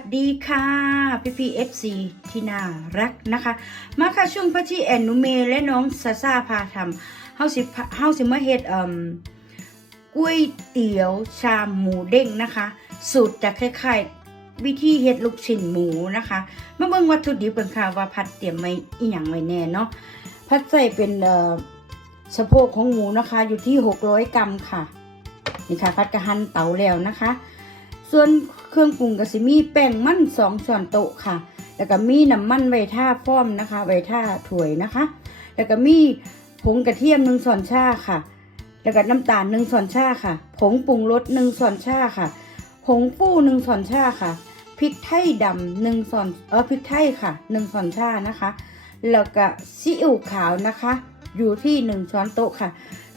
สดีค่ะพี่พีเอฟซีที่น่ารักนะคะ มาค่ะช่วงพัชีแอนนุเมและน้องซาซาพาทำเฮาสิเฮาสิมาเฮ็ดเอ่มก๋วยเตี๋ยวชามหมูเด้งนะคะ สูตรจากคล้ายๆ วิธีเฮ็ดลูกชิ้นหมูนะคะมาเบิ่งวัตถุดิบกันค่ะว่าพัดเตรียมไว้อีหยังไว้แน่เนาะพัดใส่เป็นเอ่อสะโพกของหมูนะคะ อยู่ที่ 600 กรัมค่ะนี่ค่ะ พัดกระหันเตาแล้วนะคะ ส่วนเครื่องปรุงก็สิมีแป้งมันสองช้อนโต๊ะค่ะ แล้วก็มีน้ำมันไวท่าฟ้อมนะคะไวท่าถ้วยนะคะ แล้วก็มีผงกระเทียมหนึ่งช้อนชาค่ะ แล้วก็น้ำตาลหนึ่งช้อนชาค่ะ ผงปรุงรสหนึ่งช้อนชาค่ะ ผงฟูหนึ่งช้อนชาค่ะ พริกไทยดำหนึ่งช้อนเออพริกไทยค่ะหนึ่งช้อนชานะคะ แล้วก็ซีอิ๊วขาวนะคะ อยู่ที่หนึ่งช้อนโต๊ะค่ะ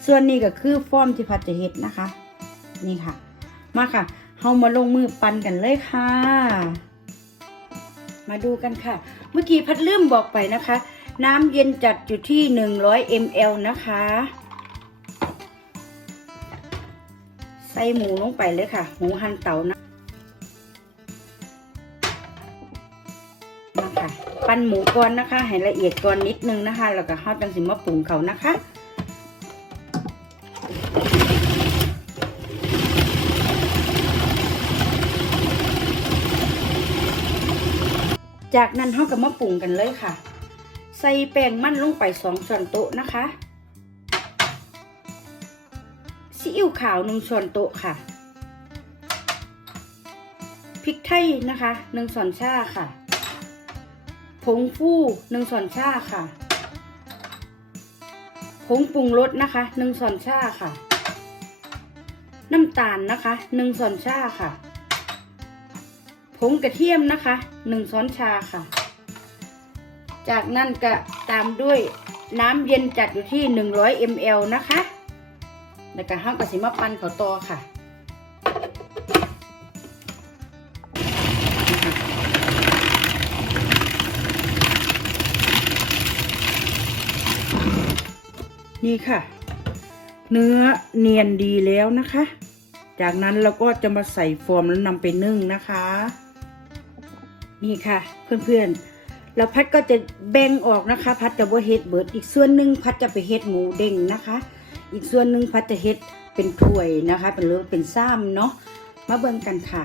ส่วนนี้ก็คือฟอร์มที่พัดจะเฮ็ดนะคะ นี่ค่ะ มาค่ะ เฮามาลงมือปั่นกันเลยค่ะ มาดูกันค่ะ เมื่อกี้พัดลืมบอกไปนะคะ น้ำเย็นจัดอยู่ที่ 100 ml นะคะ ใส่หมูลงไปเลยค่ะ หมูหั่นเตานะมาค่ะ ปั้นหมูก่อนนะคะ ให้ละเอียดก่อนนิดนึงนะคะ แล้วก็เฮาจังสิมาปรุงเขานะคะ จากนั้นเฮาก็มาปรุงกันเลยค่ะ ใส่แป้งมันลงไปสองช้อนโต๊ะนะคะซีอิ๊วขาวหนึ่งช้อนโต๊ะค่ะพริกไทยนะคะหนึ่งช้อนชาค่ะ ผงฟูหนึ่งช้อนชาค่ะ ผงปรุงรสนะคะหนึ่งช้อนชาค่ะ น้ำตาลนะคะหนึ่งช้อนชาค่ะ ผงกระเทียมนะคะหนึ่งช้อนชาค่ะ จากนั้นก็ตามด้วยน้ำเย็นจัดอยู่ที่ 100 ml นะคะ แล้วก็ห้ามกระสิมาปั้นเขาวตอค่ะ นี่ค่ะ เนื้อเนียนดีแล้วนะคะ จากนั้นเราก็จะมาใส่ฟอร์มแล้วนำไปนึ่งนะคะ นี่ค่ะ เพื่อนๆ แล้วพัดก็จะแบ่งออกนะคะ พัดจะว่าเฮ็ดเบิดอีกส่วนหนึ่งพัดจะไปเฮ็ดหมูเด้งนะคะ อีกส่วนหนึ่งพัดจะเฮ็ดเป็นถ้วยนะคะ เป็นเลือเป็นซ้ำเนาะมาเบิ่งกันค่ะ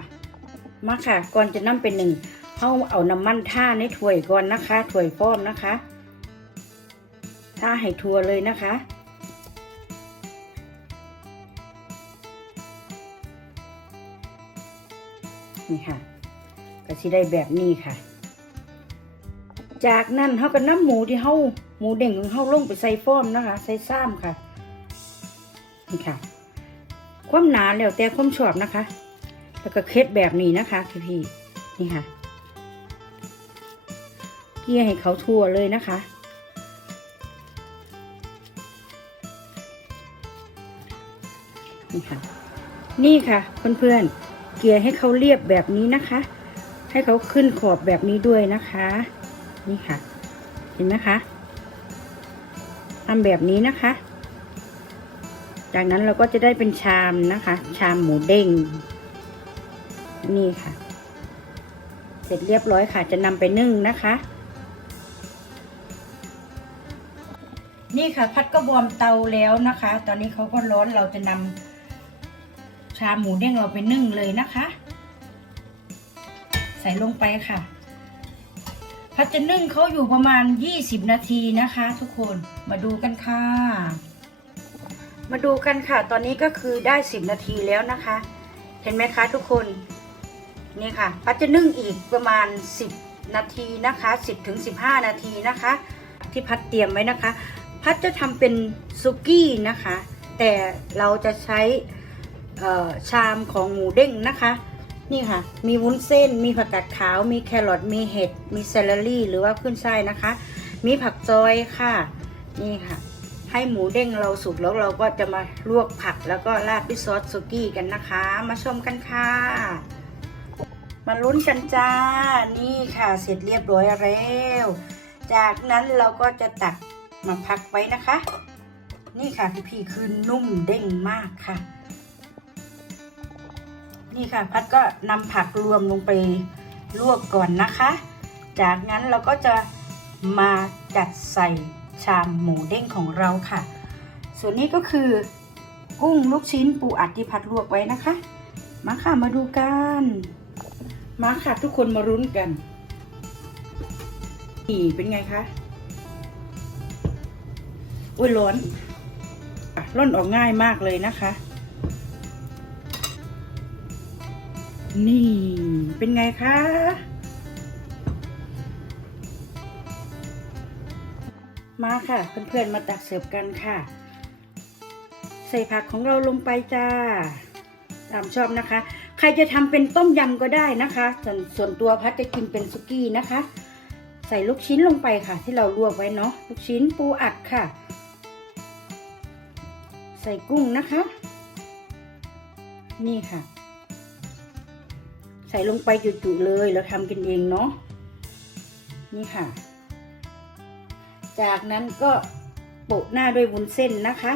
มาค่ะ ก่อนจะนำเป็นหนึ่งเอาเอาน้ำมันท่าในถ้วยก่อนนะคะถ้วยฟอมนะคะท่าให้ทั่วเลยนะคะนี่ค่ะ ก็สิได้แบบนี้ค่ะ จากนั้นเขาก็นำหมูที่เขาหมูเด้งของเขาลงไปใส่ฟ้อมนะคะ ใส่ซ้ำค่ะนี่ค่ะ ความหนาแล้วแต่ความชอบนะคะ แล้วก็เคล็ดแบบนี้นะคะพี่พี่นี่ค่ะเกี่ยให้เขาทั่วเลยนะคะนี่ค่ะ นี่ค่ะเพื่อนๆเกลี่ยให้เขาเรียบแบบนี้นะคะ ให้เขาขึ้นขอบแบบนี้ด้วยนะคะ นี่ค่ะ เห็นไหมคะทำแบบนี้นะคะ จากนั้นเราก็จะได้เป็นชามนะคะ ชามหมูเด้ง นี่ค่ะ เสร็จเรียบร้อยค่ะ จะนำไปนึ่งนะคะ นี่ค่ะ พัดก็วอมเตาแล้วนะคะ ตอนนี้เขาก็ร้อนเราจะนำชามหมูเด้งเราไปนึ่งเลยนะคะ ส่ลงไปค่ะพัดจะนึ่งเขาอยู่ประมาณ 20 นาทีนะคะ ทุกคนมาดูกันค่ะ มาดูกันค่ะ ตอนนี้ก็คือได้ 10 นาทีแล้วนะคะ เห็นไหมคะทุกคนนี่ค่ะพัดจะนึ่งอีกประมาณ 10 นาทีนะคะ 10ถึง15 นาทีนะคะ ที่พัดเตรียมไว้นะคะ พัดจะทำเป็นซุกี้นะคะ แต่เราจะใช้ชามของหมูเด้งนะคะ นี่ค่ะ มีวุ้นเส้น มีผักกาดขาว มีแครอท มีเห็ด มีเซเลอรี่ หรือว่าขึ้นช่ายนะคะ มีผักจอยค่ะ นี่ค่ะ ให้หมูเด้งเราสุกแล้วเราก็จะมาลวกผักแล้วก็ราดด้วยซอสสุกี้กันนะคะ มาชมกันค่ะ มาลุ้นกันจ้า นี่ค่ะ เสร็จเรียบร้อยแล้ว จากนั้นเราก็จะตักมาพักไว้นะคะ นี่ค่ะพี่ๆคือนุ่มเด้งมากค่ะ นี่ค่ะพัดก็นำผักรวมลงไปลวกก่อนนะคะ จากนั้นเราก็จะมาจัดใส่ชามหมูเด้งของเราค่ะ ส่วนนี้ก็คือกุ้งลูกชิ้นปูอัดที่พัดลวกไว้นะคะ มาค่ะมาดูกัน มาค่ะทุกคนมารุ้นกัน นี่เป็นไงคะอุ้ยร้อนร่อนออกง่ายมากเลยนะคะ นี่เป็นไงคะมาค่ะเพื่อนๆมาตักเสิร์ฟกันค่ะ ใส่ผักของเราลงไปจ้า ตามชอบนะคะ ใครจะทำเป็นต้มยำก็ได้นะคะ ส่วนส่วนตัวพัดจะกินเป็นสุกี้นะคะ ใส่ลูกชิ้นลงไปค่ะ ที่เราลวกไว้เนาะลูกชิ้นปูอัดค่ะ ใส่กุ้งนะคะ นี่ค่ะ ใส่ลงไปจุๆเลยเราทำกันเองเนาะนี่ค่ะ จากนั้นก็โปะหน้าด้วยวุ้นเส้นนะคะ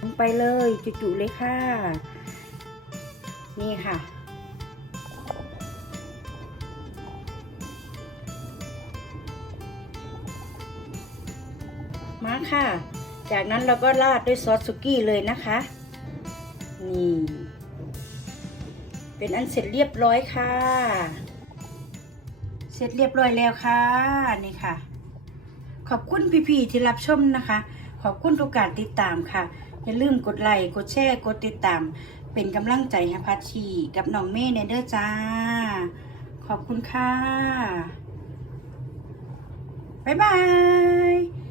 ลงไปเลยจุๆเลยค่ะ นี่ค่ะมาค่ะ จากนั้นเราก็ราดด้วยซอสสุกี้เลยนะคะ นี่ เป็นอันเสร็จเรียบร้อยค่ะ เสร็จเรียบร้อยแล้วค่ะนี่ค่ะ ขอบคุณพี่ๆที่รับชมนะคะ ขอบคุณทุกการติดตามค่ะ อย่าลืมกดไลค์กดแชร์กดติดตาม เป็นกำลังใจให้พัชชีกับน้องเม่ในเด้อจ้า ขอบคุณค่ะ บ๊ายบาย